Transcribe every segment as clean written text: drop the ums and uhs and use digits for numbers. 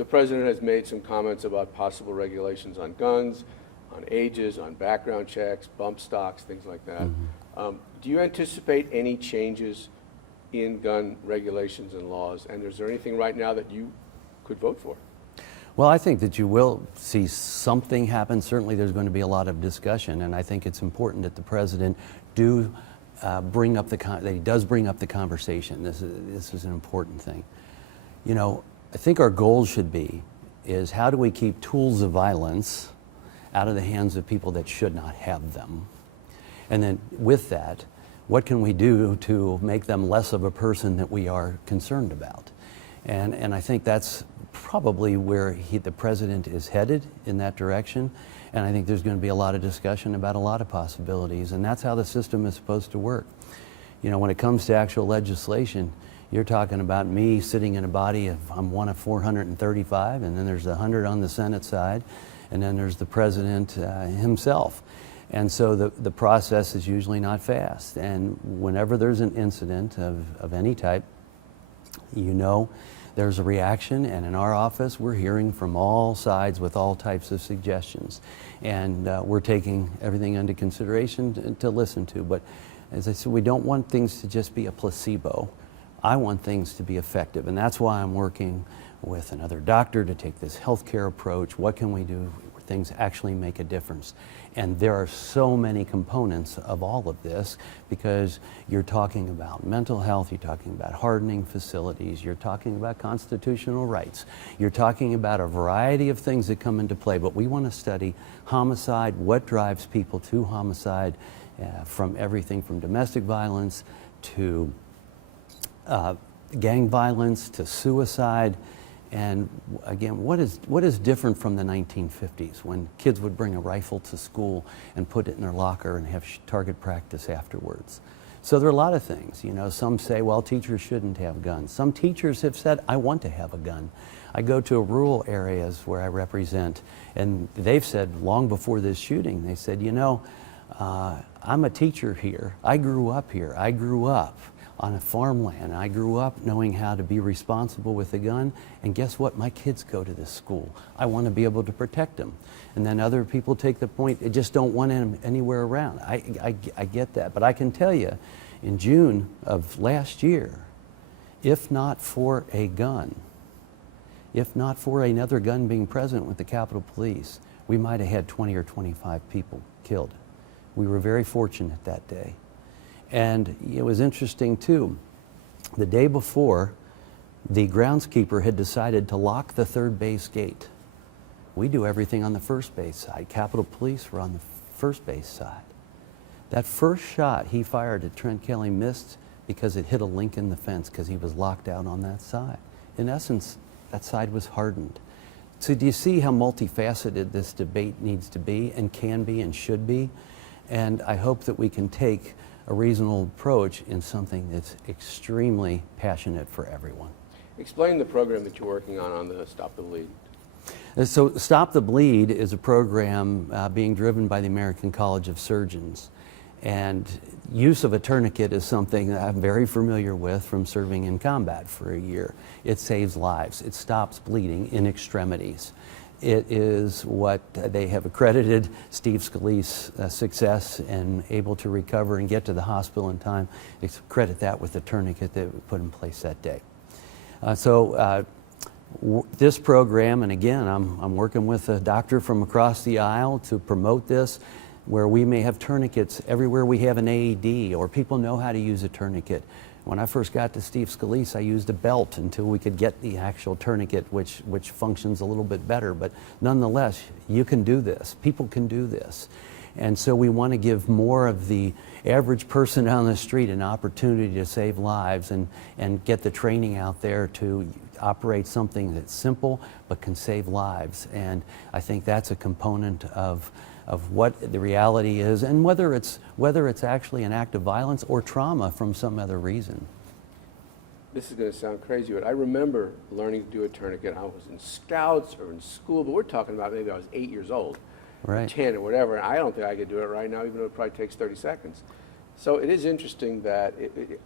the president has made some comments about possible regulations on guns, on ages, on background checks, bump stocks, things like that. Do you anticipate any changes in gun regulations and laws? And is there anything right now that you could vote for? Well, I think that you will see something happen. Certainly there's going to be a lot of discussion, and I think it's important that the president does bring up the conversation. This is an important thing. You know, I think our goal should be is how do we keep tools of violence out of the hands of people that should not have them? And then with that, what can we do to make them less of a person that we are concerned about? And I think that's probably where the president is headed, in that direction. And I think there's going to be a lot of discussion about a lot of possibilities, and that's how the system is supposed to work. You know, when it comes to actual legislation, you're talking about me sitting in a body of, I'm one of 435, and then there's 100 on the Senate side, and then there's the president himself. And so the process is usually not fast. And whenever there's an incident of any type, you know, there's a reaction, and in our office we're hearing from all sides with all types of suggestions, and we're taking everything into consideration to listen to. But as I said, we don't want things to just be a placebo. I want things to be effective, and that's why I'm working with another doctor to take this healthcare approach. What can we do where things actually make a difference? And there are so many components of all of this, because you're talking about mental health, you're talking about hardening facilities, you're talking about constitutional rights, you're talking about a variety of things that come into play. But we want to study homicide, what drives people to homicide, from everything from domestic violence to gang violence to suicide. And again, what is different from the 1950s, when kids would bring a rifle to school and put it in their locker and have target practice afterwards? So there are a lot of things. You know, some say, well, teachers shouldn't have guns. Some teachers have said, I want to have a gun. I go to rural areas where I represent, and they've said long before this shooting, they said, you know, I'm a teacher here. I grew up here. I grew up on a farmland. I grew up knowing how to be responsible with a gun, and guess what? My kids go to this school. I want to be able to protect them. And then other people take the point, they just don't want him anywhere around. I get that, but I can tell you, in June of last year, if not for a gun, if not for another gun being present with the Capitol Police, we might have had 20 or 25 people killed. We were very fortunate that day. And it was interesting too, the day before, the groundskeeper had decided to lock the third base gate. We do everything on the first base side. Capitol Police were on the first base side. That first shot he fired at Trent Kelly missed because it hit a link in the fence, because he was locked out on that side. In essence, that side was hardened. So do you see how multifaceted this debate needs to be, and can be, and should be? And I hope that we can take a reasonable approach in something that's extremely passionate for everyone. Explain the program that you're working on the Stop the Bleed. So Stop the Bleed is a program being driven by the American College of Surgeons. And use of a tourniquet is something that I'm very familiar with from serving in combat for a year. It saves lives. It stops bleeding in extremities. It is what they have accredited Steve Scalise success and able to recover and get to the hospital in time. They credit that with the tourniquet that we put in place that day. This program, and again, I'm working with a doctor from across the aisle to promote this, where we may have tourniquets everywhere we have an AED, or people know how to use a tourniquet. When I first got to Steve Scalise, I used a belt until we could get the actual tourniquet, which functions a little bit better. But nonetheless, you can do this. People can do this. And so we want to give more of the average person on the street an opportunity to save lives, and get the training out there to operate something that's simple but can save lives. And I think that's a component of what the reality is, and whether it's actually an act of violence or trauma from some other reason. This is going to sound crazy, but I remember learning to do a tourniquet. I was in Scouts or in school, but we're talking about maybe I was 8 years old, right, or 10 or whatever, and I don't think I could do it right now, even though it probably takes 30 seconds. So it is interesting that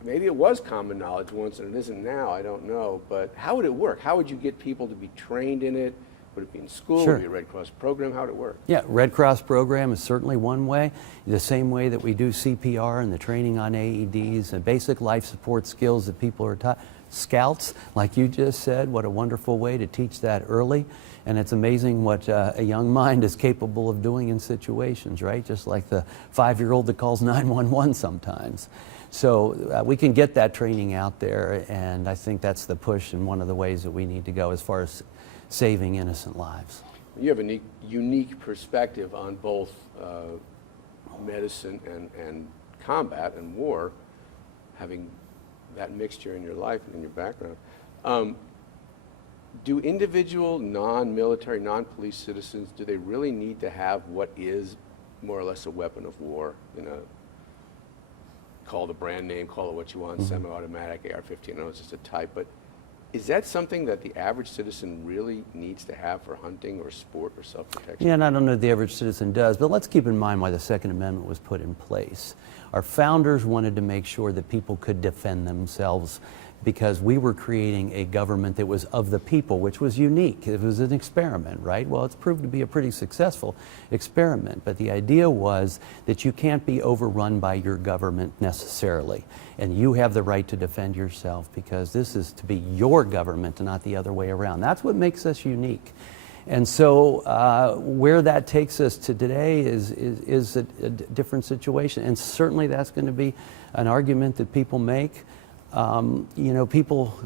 maybe it was common knowledge once and it isn't now, I don't know, but how would it work? How would you get people to be trained in it? Would it be in school? Sure. Would it be a Red Cross program? How would it work? Yeah, Red Cross program is certainly one way. The same way that we do CPR and the training on AEDs and basic life support skills that people are taught. Scouts, like you just said, what a wonderful way to teach that early. And it's amazing what a young mind is capable of doing in situations, right? Just like the 5-year-old that calls 911 sometimes. So we can get that training out there, and I think that's the push and one of the ways that we need to go as far as saving innocent lives. You have a unique perspective on both medicine and combat and war, having that mixture in your life and in your background. Do individual non-military, non-police citizens, do they really need to have what is more or less a weapon of war? You know, call the brand name, call it what you want, semi-automatic, AR-15, I know it's just a type, but is that something that the average citizen really needs to have for hunting or sport or self-protection? Yeah, and I don't know if the average citizen does, but let's keep in mind why the Second Amendment was put in place. Our founders wanted to make sure that people could defend themselves because we were creating a government that was of the people, which was unique. It was an experiment, right? Well, it's proved to be a pretty successful experiment, but the idea was that you can't be overrun by your government necessarily, and you have the right to defend yourself because this is to be your government and not the other way around. That's what makes us unique. And so where that takes us to today is a different situation, and certainly that's going to be an argument that people make. You know, people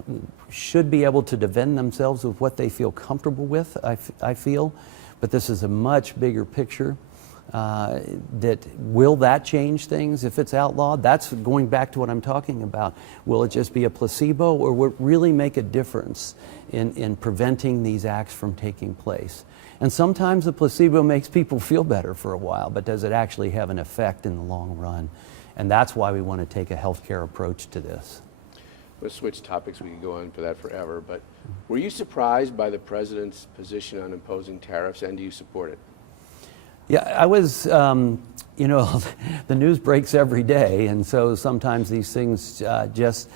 should be able to defend themselves with what they feel comfortable with, I feel, but this is a much bigger picture. Will that change things if it's outlawed? That's going back to what I'm talking about. Will it just be a placebo, or will it really make a difference in preventing these acts from taking place? And sometimes the placebo makes people feel better for a while, but does it actually have an effect in the long run? And that's why we want to take a healthcare approach to this. We'll switch topics, we could go on for that forever, but were you surprised by the president's position on imposing tariffs, and do you support it? Yeah, I was, you know, the news breaks every day, and so sometimes these things just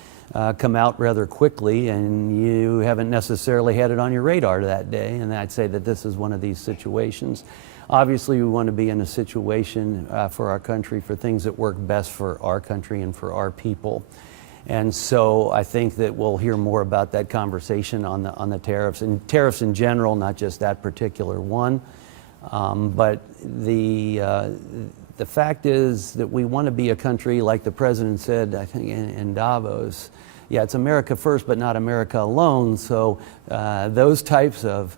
come out rather quickly, and you haven't necessarily had it on your radar that day, and I'd say that this is one of these situations. Obviously, we want to be in a situation for our country for things that work best for our country and for our people. And so I think that we'll hear more about that conversation on the tariffs, and tariffs in general, not just that particular one. But the fact is that we want to be a country, like the president said, I think in Davos, yeah, it's America first, but not America alone. So those types of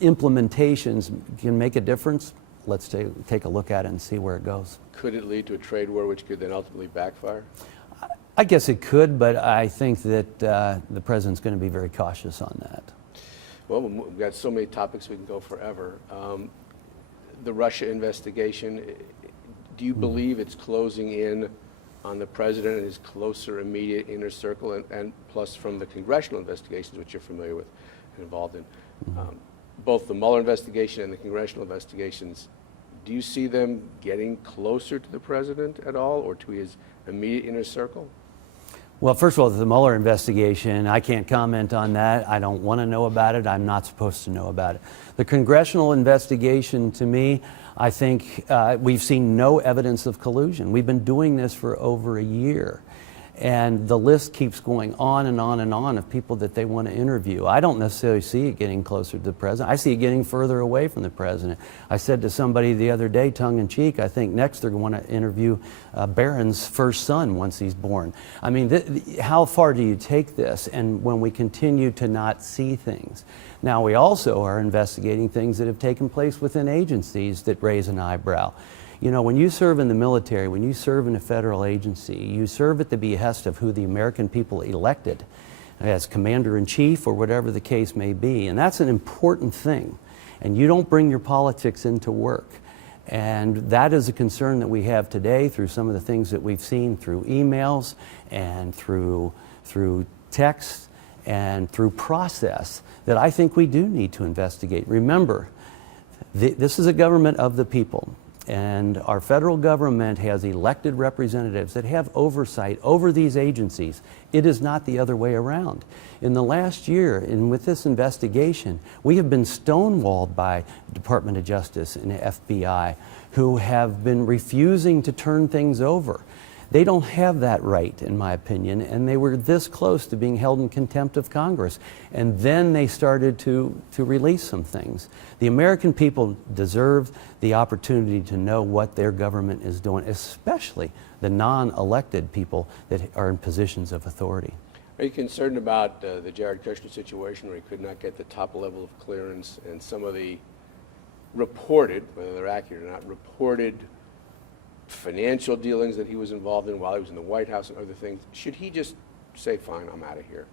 implementations can make a difference. Let's take a look at it and see where it goes. Could it lead to a trade war which could then ultimately backfire? I guess it could, but I think that the president's going to be very cautious on that. Well, we've got so many topics we can go forever. The Russia investigation, do you believe it's closing in on the president and his closer immediate inner circle, and plus from the congressional investigations, which you're familiar with and involved in? Both the Mueller investigation and the congressional investigations, do you see them getting closer to the president at all, or to his immediate inner circle? Well, first of all, the Mueller investigation, I can't comment on that. I don't want to know about it. I'm not supposed to know about it. The congressional investigation, to me, I think we've seen no evidence of collusion. We've been doing this for over a year. And the list keeps going on and on and on of people that they want to interview. I don't necessarily see it getting closer to the president. I see it getting further away from the president. I said to somebody the other day, tongue in cheek, I think next they're going to interview Barron's first son once he's born. I mean, how far do you take this? And when we continue to not see things. Now, we also are investigating things that have taken place within agencies that raise an eyebrow. You know, when you serve in the military, when you serve in a federal agency, you serve at the behest of who the American people elected as commander-in-chief or whatever the case may be. And that's an important thing. And you don't bring your politics into work. And that is a concern that we have today through some of the things that we've seen through emails and through text and through process that I think we do need to investigate. Remember, this is a government of the people. And our federal government has elected representatives that have oversight over these agencies. It is not the other way around. In the last year, and with this investigation, we have been stonewalled by Department of Justice and the FBI, who have been refusing to turn things over. They don't have that right, in my opinion, and they were this close to being held in contempt of Congress. And then they started to release some things. The American people deserve the opportunity to know what their government is doing, especially the non-elected people that are in positions of authority. Are you concerned about the Jared Kushner situation where he could not get the top level of clearance and some of the reported, whether they're accurate or not, reported financial dealings that he was involved in while he was in the White House and other things? Should he just say, fine, I'm out of here?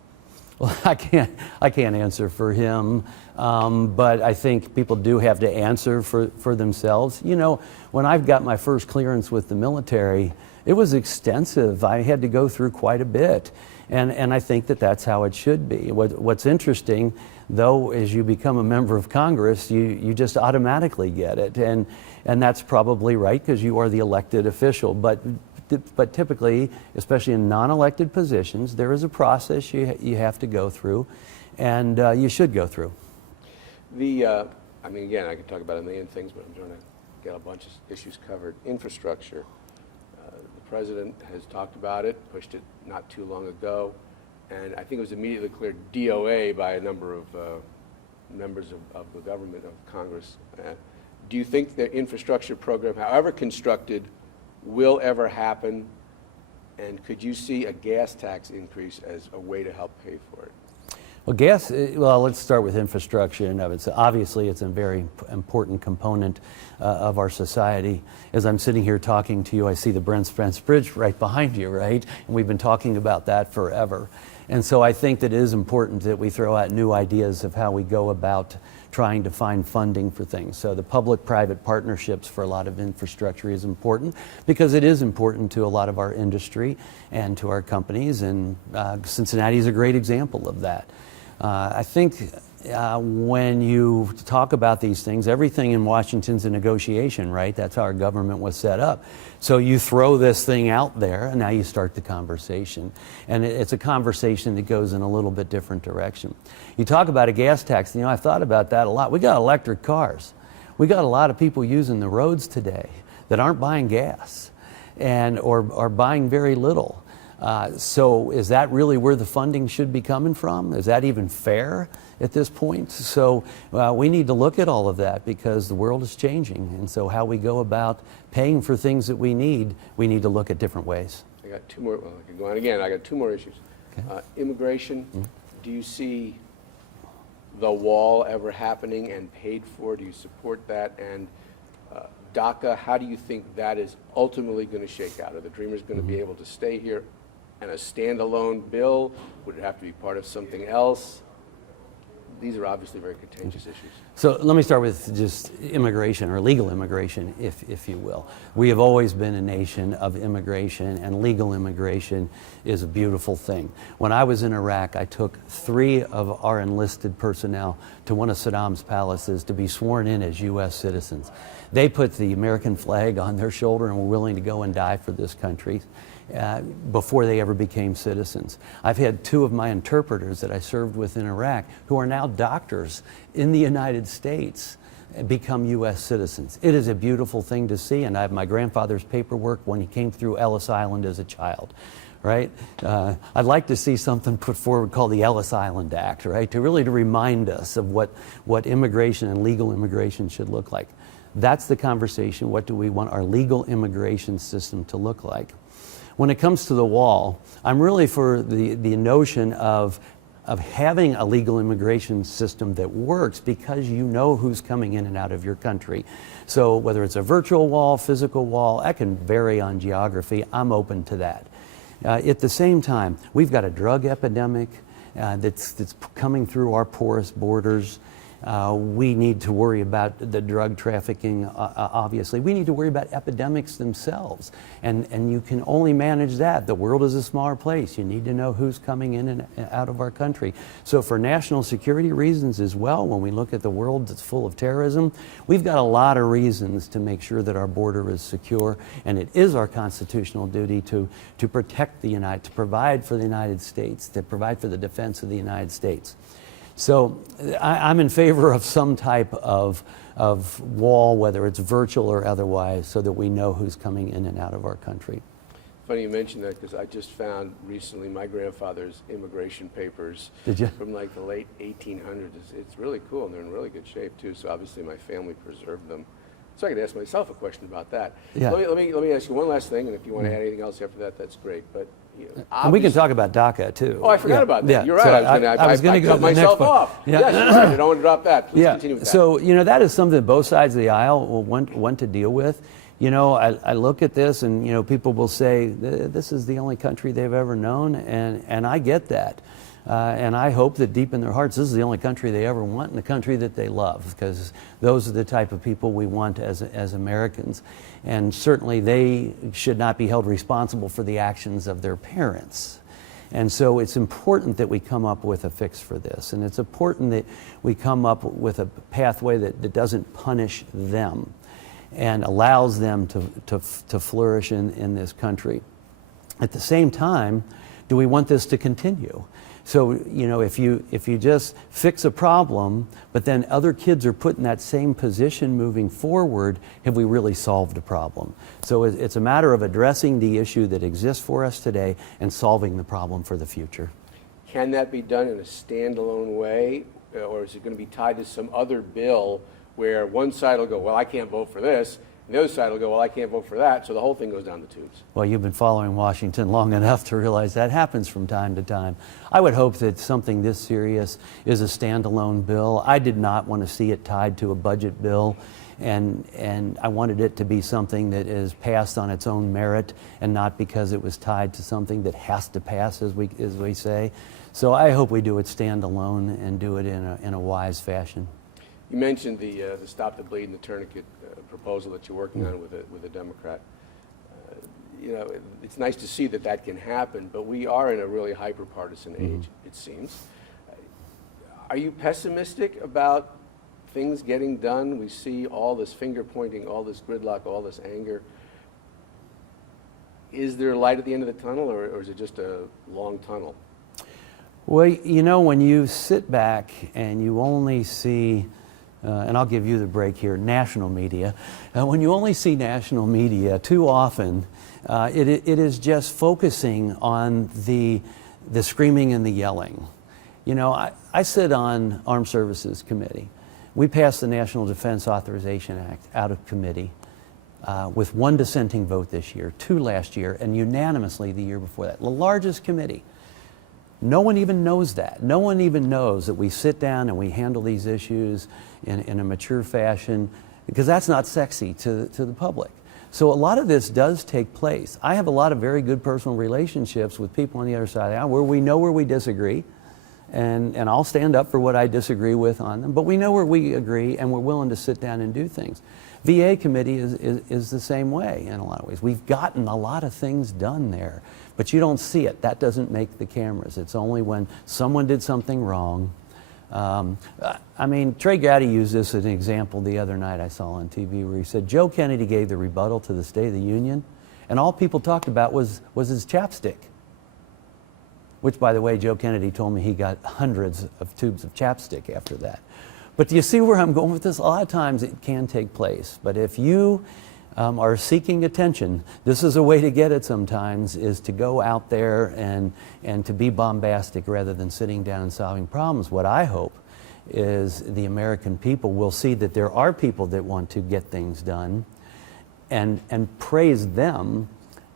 Well, I can't answer for him, but I think people do have to answer for themselves. You know, when I've got my first clearance with the military, it was extensive. I had to go through quite a bit, and I think that that's how it should be. What's interesting, though, is you become a member of Congress, you just automatically get it, and that's probably right because you are the elected official. But typically, especially in non-elected positions, there is a process you have to go through, and you should go through. I mean, again, I could talk about a million things, but I'm trying to get a bunch of issues covered. Infrastructure. The president has talked about it, pushed it not too long ago, and I think it was immediately cleared DOA by a number of members of the government, of Congress. Do you think the infrastructure program, however constructed, will ever happen? And could you see a gas tax increase as a way to help pay for it? Well, let's start with infrastructure and of it. So obviously, it's a very important component of our society. As I'm sitting here talking to you, I see the Brent Spence Bridge right behind you, right? And we've been talking about that forever. And so I think that it is important that we throw out new ideas of how we go about trying to find funding for things. So the public-private partnerships for a lot of infrastructure is important because it is important to a lot of our industry and to our companies, and Cincinnati is a great example of that. I think when you talk about these things, everything in Washington's a negotiation, right? That's how our government was set up. So you throw this thing out there, and now you start the conversation. And it's a conversation that goes in a little bit different direction. You talk about a gas tax, you know, I've thought about that a lot. We got electric cars. We got a lot of people using the roads today that aren't buying gas or buying very little. So is that really where the funding should be coming from? Is that even fair at this point? So we need to look at all of that because the world is changing. And so how we go about paying for things that we need to look at different ways. I got two more, well, I can go on again. I got two more issues. Okay. Immigration, do you see the wall ever happening and paid for? Do you support that? And DACA, how do you think that is ultimately going to shake out? Are the Dreamers going to be able to stay here? And a standalone bill? Would it have to be part of something else? These are obviously very contentious issues. So let me start with just immigration, or legal immigration, if you will. We have always been a nation of immigration, and legal immigration is a beautiful thing. When I was in Iraq, I took 3 of our enlisted personnel to one of Saddam's palaces to be sworn in as U.S. citizens. They put the American flag on their shoulder and were willing to go and die for this country. Before they ever became citizens. I've had 2 of my interpreters that I served with in Iraq who are now doctors in the United States become U.S. citizens. It is a beautiful thing to see, and I have my grandfather's paperwork when he came through Ellis Island as a child. Right? I'd like to see something put forward called the Ellis Island Act, right? To remind us of what immigration and legal immigration should look like. That's the conversation. What do we want our legal immigration system to look like? When it comes to the wall, I'm really for the notion of having a legal immigration system that works because you know who's coming in and out of your country. So whether it's a virtual wall, physical wall, that can vary on geography. I'm open to that. At the same time, we've got a drug epidemic that's coming through our porous borders. We need to worry about the drug trafficking, obviously. We need to worry about epidemics themselves. And you can only manage that. The world is a smaller place. You need to know who's coming in and out of our country. So for national security reasons as well, when we look at the world that's full of terrorism, we've got a lot of reasons to make sure that our border is secure. And it is our constitutional duty to protect to provide for the United States, to provide for the defense of the United States. So I'm in favor of some type of wall, whether it's virtual or otherwise, so that we know who's coming in and out of our country. Funny you mention that, because I just found recently my grandfather's immigration papers. Did you? From like the late 1800s. It's really cool, and they're in really good shape too. So obviously my family preserved them. So I could ask myself a question about that. Yeah. Let me ask you one last thing, and if you want to add anything else after that, that's great. But And we can talk about DACA too. Oh, I forgot about that. Yeah. You're right. So I was going to go cut to the next myself part. off. Yeah. Yes, you're right. I don't want to drop that. Please continue with that. So, that is something that both sides of the aisle will want to deal with. I look at this and, people will say, this is the only country they've ever known, and I get that. And I hope that deep in their hearts, this is the only country they ever want and the country that they love, because those are the type of people we want as Americans. And certainly they should not be held responsible for the actions of their parents. And so it's important that we come up with a fix for this. And it's important that we come up with a pathway that doesn't punish them and allows them to flourish in this country. At the same time, do we want this to continue? So, if you just fix a problem, but then other kids are put in that same position moving forward, have we really solved a problem? So it's a matter of addressing the issue that exists for us today and solving the problem for the future. Can that be done in a standalone way, or is it going to be tied to some other bill where one side will go, well, I can't vote for this, and the other side will go, well, I can't vote for that, so the whole thing goes down the tubes? Well, you've been following Washington long enough to realize that happens from time to time. I would hope that something this serious is a standalone bill. I did not want to see it tied to a budget bill, and I wanted it to be something that is passed on its own merit and not because it was tied to something that has to pass, as we say. So I hope we do it standalone and do it in a wise fashion. You mentioned the Stop the Bleed and the Tourniquet proposal that you're working on with a Democrat. It's nice to see that can happen, but we are in a really hyper-partisan age, it seems. Are you pessimistic about things getting done? We see all this finger-pointing, all this gridlock, all this anger. Is there light at the end of the tunnel, or is it just a long tunnel? Well, when you sit back and you only see and I'll give you the break here, national media. When you only see national media too often, it is just focusing on the screaming and the yelling. I sit on Armed Services Committee. We passed the National Defense Authorization Act out of committee with one dissenting vote this year, 2 last year, and unanimously the year before that. The largest committee. No one even knows that. No one even knows that we sit down and we handle these issues in a mature fashion, because that's not sexy to the public. So a lot of this does take place. I have a lot of very good personal relationships with people on the other side of the aisle where we know where we disagree, and I'll stand up for what I disagree with on them, but we know where we agree and we're willing to sit down and do things. VA committee is the same way in a lot of ways. We've gotten a lot of things done there, but you don't see it. That doesn't make the cameras. It's only when someone did something wrong. Trey Gowdy used this as an example the other night I saw on TV, where he said Joe Kennedy gave the rebuttal to the State of the Union, and all people talked about was his chapstick. Which, by the way, Joe Kennedy told me he got hundreds of tubes of chapstick after that. But do you see where I'm going with this? A lot of times it can take place. But if you are seeking attention, this is a way to get it sometimes, is to go out there and to be bombastic rather than sitting down and solving problems. What I hope is the American people will see that there are people that want to get things done and praise them,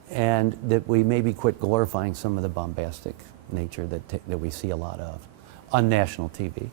and that we maybe quit glorifying some of the bombastic nature that we see a lot of on national TV.